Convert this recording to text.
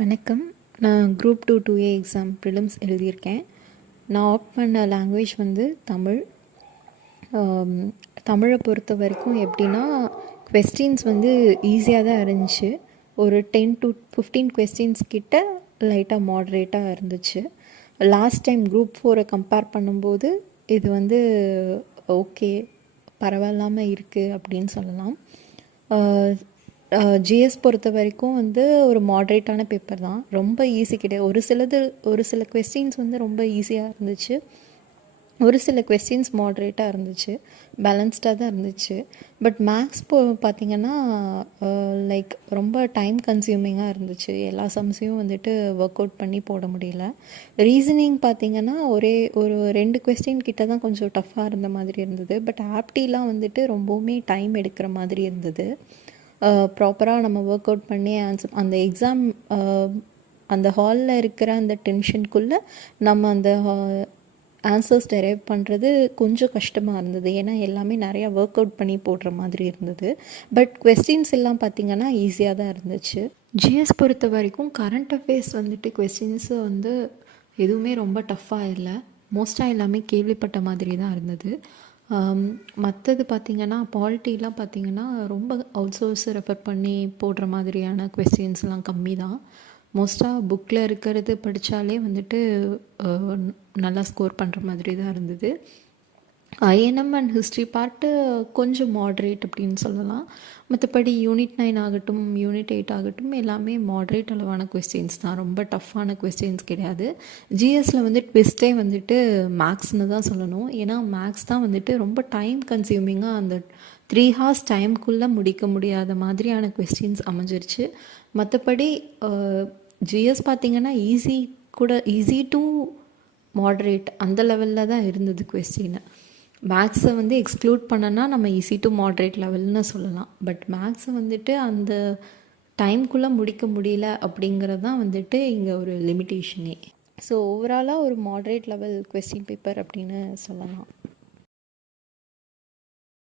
வணக்கம். நான் group 2 exam prelims எழுதியிருக்கேன். நான் ஆப்ட் பண்ண லாங்குவேஜ் வந்து தமிழ். தமிழை பொறுத்த வரைக்கும் எப்படின்னா, கொஸ்டின்ஸ் வந்து ஈஸியாக தான் இருந்துச்சு. ஒரு 10 to 15 கொஸ்டின்ஸ் கிட்ட லைட்டாக மாட்ரேட்டாக இருந்துச்சு. லாஸ்ட் டைம் குரூப் 4 கம்பேர் பண்ணும்போது இது வந்து ஓகே, பரவாயில்லாமல் இருக்குது அப்படின்னு சொல்லலாம். ஜிஎஸ் பொறுத்த வரைக்கும் வந்து ஒரு மாட்ரேட்டான பேப்பர் தான். ரொம்ப ஈஸி கிடையாது. ஒரு சில கொஸ்டின்ஸ் வந்து ரொம்ப ஈஸியாக இருந்துச்சு, ஒரு சில கொஸ்டின்ஸ் மாட்ரேட்டாக இருந்துச்சு, பேலன்ஸ்டாக தான் இருந்துச்சு. பட் மேக்ஸ் பார்த்திங்கன்னா லைக் ரொம்ப டைம் கன்சியூமிங்காக இருந்துச்சு. எல்லா சம்ஸையும் வந்துட்டு ஒர்க் அவுட் பண்ணி போட முடியல. ரீசனிங் பார்த்திங்கன்னா ஒரு 2 கொஸ்டின் கிட்ட தான் கொஞ்சம் டஃப்பாக இருந்த மாதிரி இருந்தது. பட் ஆப்டிலாம் வந்துட்டு ரொம்பவுமே டைம் எடுக்கிற மாதிரி இருந்தது. ப்ராப்பராக நம்ம ஒர்க் அவுட் பண்ணி ஆன்சர் அந்த எக்ஸாம் அந்த ஹாலில் இருக்கிற அந்த டென்ஷனுக்குள்ளே நம்ம அந்த ஆன்சர்ஸ் டெரைவ் பண்ணுறது கொஞ்சம் கஷ்டமாக இருந்தது. ஏன்னா எல்லாமே நிறையா ஒர்க் அவுட் பண்ணி போடுற மாதிரி இருந்தது. பட் கொஸ்டின்ஸ் எல்லாம் பார்த்திங்கன்னா ஈஸியாக தான் இருந்துச்சு. ஜிஎஸ் பொறுத்த வரைக்கும் கரண்ட் அஃபேர்ஸ் வந்துட்டு கொஸ்டின்ஸு வந்து எதுவுமே ரொம்ப டஃப்பாக இல்லை. மோஸ்ட்டாக எல்லாமே கேள்விப்பட்ட மாதிரி தான் இருந்தது. மற்றது பார்த்திங்கன்னா பாலிட்டிலாம் பார்த்திங்கன்னா ரொம்ப அவுட் சோர்ஸ் ரெஃபர் பண்ணி போடுற மாதிரியான கொஸ்டின்ஸ்லாம் கம்மி தான். மோஸ்ட்டாக புக்கில் இருக்கிறது படித்தாலே வந்துட்டு நல்லா ஸ்கோர் பண்ணுற மாதிரி தான் இருந்தது. ஐஎன்எம் அண்ட் ஹிஸ்ட்ரி பார்ட்டு கொஞ்சம் மாட்ரேட் அப்படின்னு சொல்லலாம். மற்றபடி யூனிட் 9 ஆகட்டும், யூனிட் 8 ஆகட்டும், எல்லாமே மாட்ரேட் அளவான கொஸ்டின்ஸ் தான். ரொம்ப டஃப்பான கொஸ்டின்ஸ் கிடையாது. ஜிஎஸ்சில் வந்து ட்விஸ்ட்டே வந்துட்டு மேக்ஸ்னு தான் சொல்லணும். ஏன்னா மேக்ஸ் தான் வந்துட்டு ரொம்ப டைம் கன்சியூமிங்காக அந்த 3 hours டைம்குள்ளே முடிக்க முடியாத மாதிரியான கொஸ்டின்ஸ் அமைஞ்சிருச்சு. மற்றபடி ஜிஎஸ் பார்த்திங்கன்னா ஈஸி டு மாட்ரேட் அந்த லெவலில் தான் இருந்தது கொஸ்டின். மேக்ஸை வந்து எக்ஸ்க்ளூட் பண்ணனா நம்ம ஈஸி டு மாட்ரேட் லெவல்னு சொல்லலாம். பட் மேக்ஸை வந்துட்டு அந்த டைம்குள்ளே முடிக்க முடியல அப்படிங்கிறது தான் வந்துட்டு இங்கே ஒரு லிமிட்டேஷனே. ஸோ ஓவராலாக ஒரு மாட்ரேட் லெவல் கொஸ்டின் பேப்பர் அப்படின்னு சொல்லலாம்.